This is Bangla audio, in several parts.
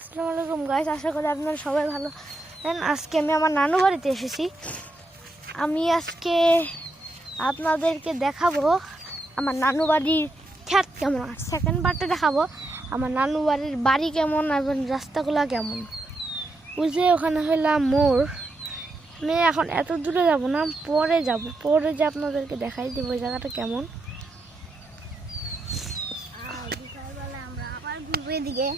আসসালামু আলাইকুম গাইস, আশা করি আপনারা সবাই ভালো আছেন। আজকে আমি আমার নানু বাড়িতে এসেছি। আমি আজকে আপনাদেরকে দেখাবো আমার নানু বাড়ির ক্ষেত কেমন, আর সেকেন্ড পার্টে দেখাবো আমার নানু বাড়ির বাড়ি কেমন এবং রাস্তাগুলো কেমন। বুঝে ওখানে হইলাম মোড়। আমি এখন এত দূরে যাব না, পরে যাব, পরে যে আপনাদেরকে দেখাই দেবো ওই জায়গাটা কেমন। বিকালবেলা আমরা আবার ঘুরবো এদিকে।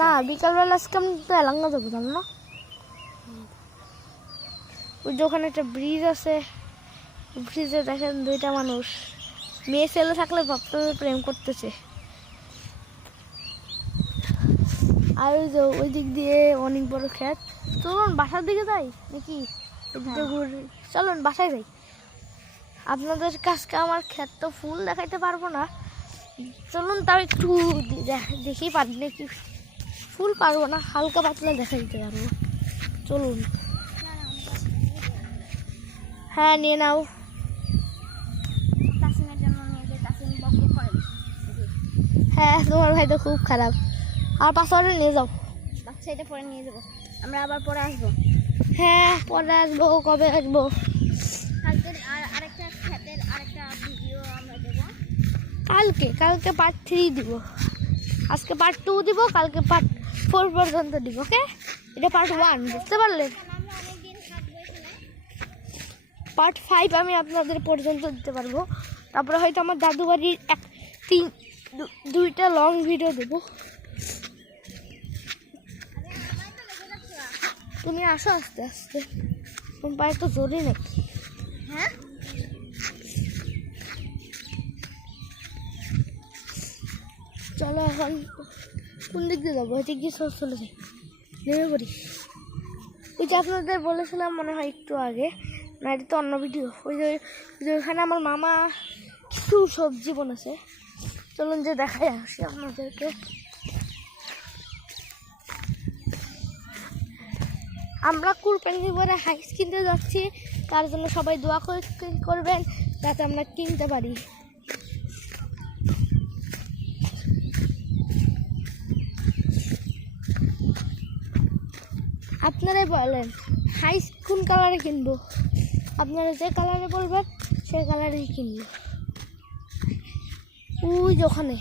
না, বিকালবেলা আজকে আমি তো এলাঙ্গা যাবো, জানো না? ওই যে ওখানে একটা ব্রিজ আছে, ব্রিজে দেখেন দুইটা মানুষ, মেয়ে ছেলে থাকলে ভাবতে প্রেম করতেছে। আর ওই যে ওই দিক দিয়ে অনেক বড় ক্ষেত। চলুন বাসার দিকে যাই নাকি? চলুন বাসায় যাই। আপনাদের কাছকে আমার ক্ষেত তো ফুল দেখাইতে পারবো না, চলুন তাও একটু দেখি পারি নাকি। ফুল পারবো না, হালকা পাতলা দেখা দিতে পারবো। চলুন। হ্যাঁ, নিয়ে নাও। তাসিমের জন্য নিয়ে যে তাসিম বক করে। হ্যাঁ, তোমার ভাই তো খুব খারাপ। আর পাসওয়ার্ডে নিয়ে যাও। বাচ্চা এটা পরে নিয়ে যাবো, আমরা আবার পরে আসবো। হ্যাঁ, পরে আসবো। কবে আসবো? কালকের আরেকটা ক্ষেতের আরেকটা ভিডিও আমরা দেবো। কালকে পার্ট 3 দিব, আজকে পার্ট 2 দিব, কালকে পার্ট 4 পর্যন্ত দিব। ওকে, এটা পার্ট 1, বুঝতে পারলেন? আমরা অনেকদিন থাকবো এখানে। পার্ট 5 আমি আপনাদের পর্যন্ত দিতে পারবো। তারপরে হয়তো আমার দাদু বাড়ির দুইটা লং ভিডিও দেবো। তুমি আসো আস্তে আস্তে, তোমার পায়ে তো জোরে নাকি? হ্যাঁ, চলো এখন কোন দিক দিয়ে যাবো? এদিক দিয়ে চলে যাই, নেমে পড়ি। ওই যে আপনাদের বলেছিলাম মনে হয় একটু আগে, না এটা তো অন্য ভিডিও। ওই যে ওখানে আমার মামা কিছু সবজি বনেছে, চলুন যে দেখাই আসি আপনাদেরকে। আমরা কুরবানি করে হাইস কিনতে যাচ্ছি, তার জন্য সবাই দোয়া করবেন যাতে আমরা কিনতে পারি। আপনারাই বলেন হাইস কোন কালারে কিনবো? আপনারা যে কালারে বলবেন সেই কালারেই কিনবো। ওই যে ওখানে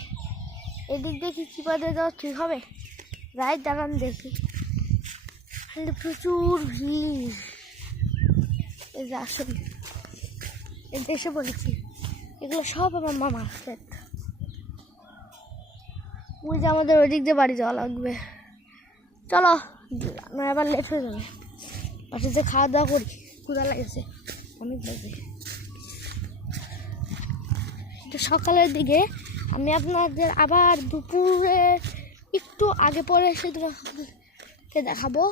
এদিক দেখি চিপাতে যাওয়া ঠিক হবে? যাই, দাঁড়ান দেখি। প্রচুর ভিড়। এই যে আসুন, এই দেশে বলেছি এগুলো সব আমার মামার ক্ষেত। ওই যে আমাদের ওই দিক দিয়ে বাড়ি যাওয়া লাগবে। চলো, না এবার লেট হয়ে যাবে। পাশে যে খাওয়া দাওয়া করি, ক্ষুধা লাগেছে অনেক বাজে। এটা সকালের দিকে। আমি আপনাদের আবার দুপুরে একটু আগে পরে এসে তোমাকে দেখাবো।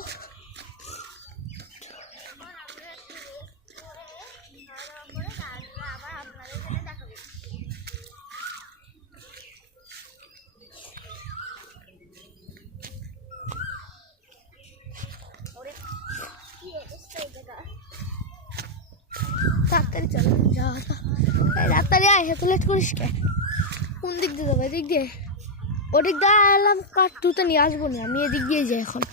তাড়াতাড়ি চলো, যাওয়া তাড়াতাড়ি আয়, এত লেট করিস কে? কোন দিক দিয়ে যাবো? এদিক দিয়ে? ওদিক দিয়ে এলাম, কাঠ তুতে নিয়ে আসবো না, আমি এদিক দিয়ে যাই এখন।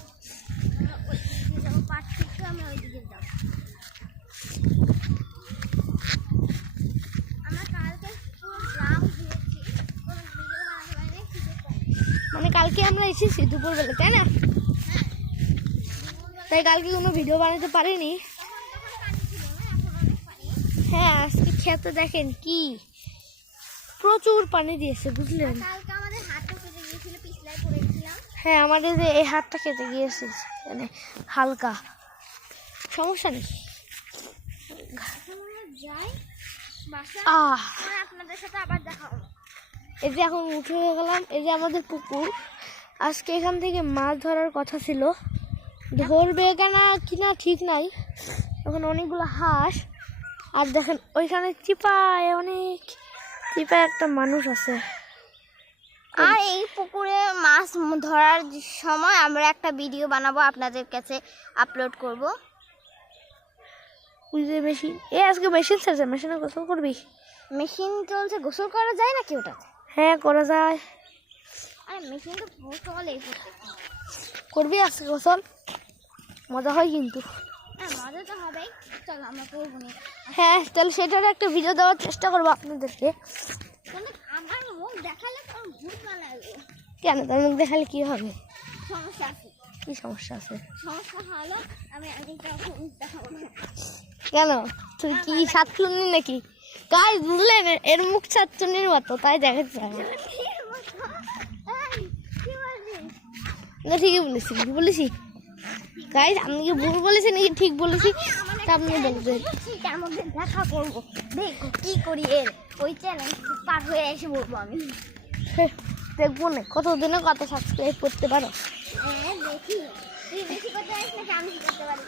মানে কালকে আমরা এসেছি দুপুরবেলা, তাই না? তাই কালকে কোনো ভিডিও বানাতে পারিনি। হ্যাঁ, আজকে খেতে দেখেন কি প্রচুর পানি দিয়েছে, বুঝলেন? হ্যাঁ, আমাদের এই হাতটা কেটে গিয়েছে, মানে হালকা, সমস্যা নেই। আপনাদের সাথে আবার দেখা হবে। এই যে এখন উঠে গেলাম, এই যে আমাদের পুকুর। আজকে এখান থেকে মাছ ধরার কথা ছিল, ধরবে কিনা ঠিক নাই। এখন অনেকগুলো হাঁস, আর দেখেন ওইখানে চিপায় একটা মানুষ আছে। আর এই পুকুরে মাছ ধরার সময় আমরা একটা ভিডিও বানাবো, আপনাদের কাছে আপলোড করব। ওই যে মেশিন, আজকে মেশিন চলছে, মেশিনে গোসল করবি? মেশিন চলছে, গোসল করা যায় নাকি ওটাতে? হ্যাঁ, করা যায়। আরে মেশিন তো চলে। করবি আজকে গোসল? মজা হয় কিন্তু। হ্যাঁ মজা তো হবেই, চলো আমরা করবো না। হ্যাঁ, তাহলে সেটার একটা ভিডিও দেওয়ার চেষ্টা করবো আপনাদেরকে। কিন্তু আমার মুখ দেখালে তোর ভূত বানাবে। কেন, তার মুখ দেখালে কি হবে? সমস্যা আছে। কি সমস্যা আছে? সমস্যা হলো আমি আগে মুখ দেখাবো না। কেন, তুই কি সাতচুন্নি নাকি? গাইস বুঝলেন, এর মুখ সাতচুন্নির মতো, তাই দেখাতে চাই। এই, কি বলছিস? না ঠিকই বলেছি, কি বলেছি গাইস? আমি কি ভুল বলেছি নাকি ঠিক বলেছি তা আপনি বলবেন। আমাকে দেখা করবো, দেখো কি করি এর। ওই চ্যানেল পার হয়ে এসে বলবো আমি। দেখবো না কতদিনে কত সাবস্ক্রাইব করতে পারো। হ্যাঁ দেখি, তুই বেশি করতে পারিস নাকি আমি করতে পারি?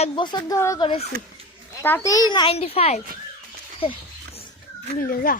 1 বছর ধরে করেছি, তাতেই 95। ভুলে যা।